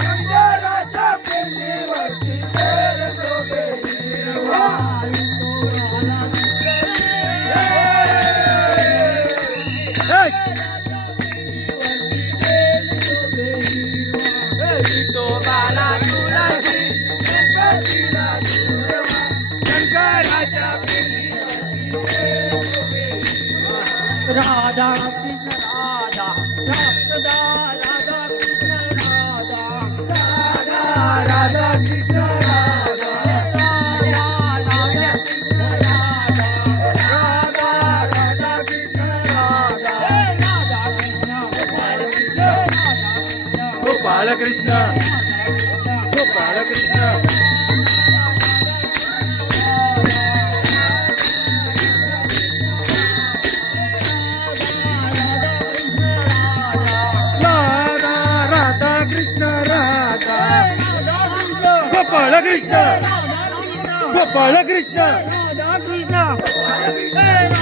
शंकराच्या पिंडीवरती तेल शोभे हिरवा. विठोबाला तुळशी गणपतीला दुर्वा. शंकराच्या पिंडीवरती तेल शोभे हिरवा. राधा कृष्ण राधा राधा राधा कृष्ण राधा राधा राधा कृष्ण राधा राधा कृष्ण राधा राधा राधा कृष्ण राधा राधा कृष्ण गोपाल कृष्ण गोपाल कृष्ण. गोपाल कृष्ण गोपाल कृष्ण.